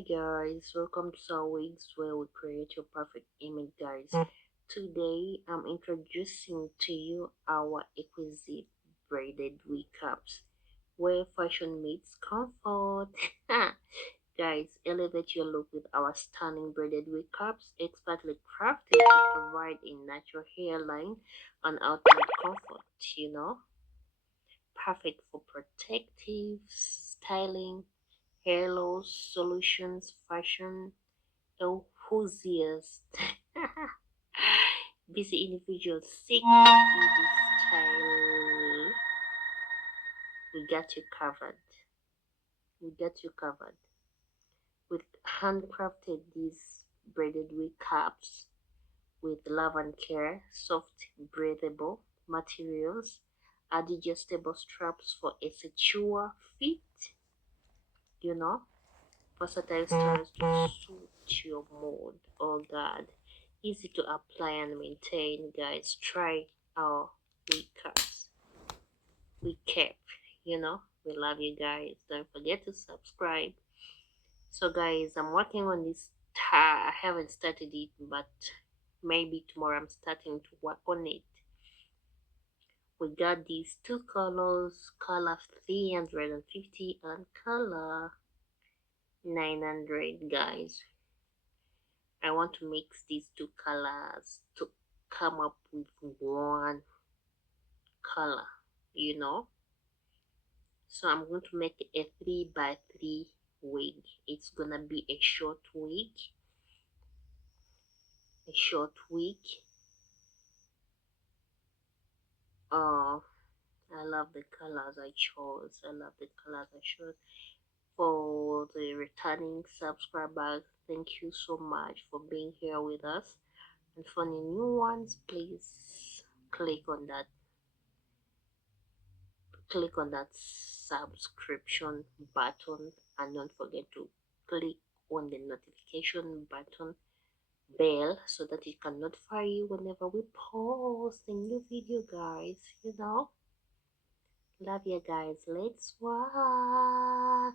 Hi guys, welcome to our wigs where we create your perfect image, guys. Today I'm introducing to you our exquisite braided wig caps where fashion meets comfort. Guys, elevate your look with our stunning braided wig caps, expertly crafted to provide a natural hairline and ultimate comfort, perfect for protective styling, hair loss solutions, fashion enthusiasts, busy individuals seeking easy style. We got you covered. We got you covered. With handcrafted these braided wig caps with love and care, soft, breathable materials, adjustable straps for a secure fit, you know, versatile styles to suit your mood. Oh God, easy to apply and maintain, guys. Try our wig caps. We kept, we love you guys. Don't forget to subscribe. So, guys, I'm working on this. I haven't started it, but maybe tomorrow I'm starting to work on it. We got these two colors, color 350 and color 900, guys. I want to mix these two colors to come up with one color, you know. So I'm going to make a 3 by 3 wig. It's gonna be a short wig. A short wig. Oh, I love the colors I chose. I love the colors I chose. For the returning subscribers, thank you so much for being here with us. And for the new ones, please click on that subscription button, and don't forget to click on the notification button bell so that it can notify you whenever we post a new video, guys. Love you guys. Let's walk.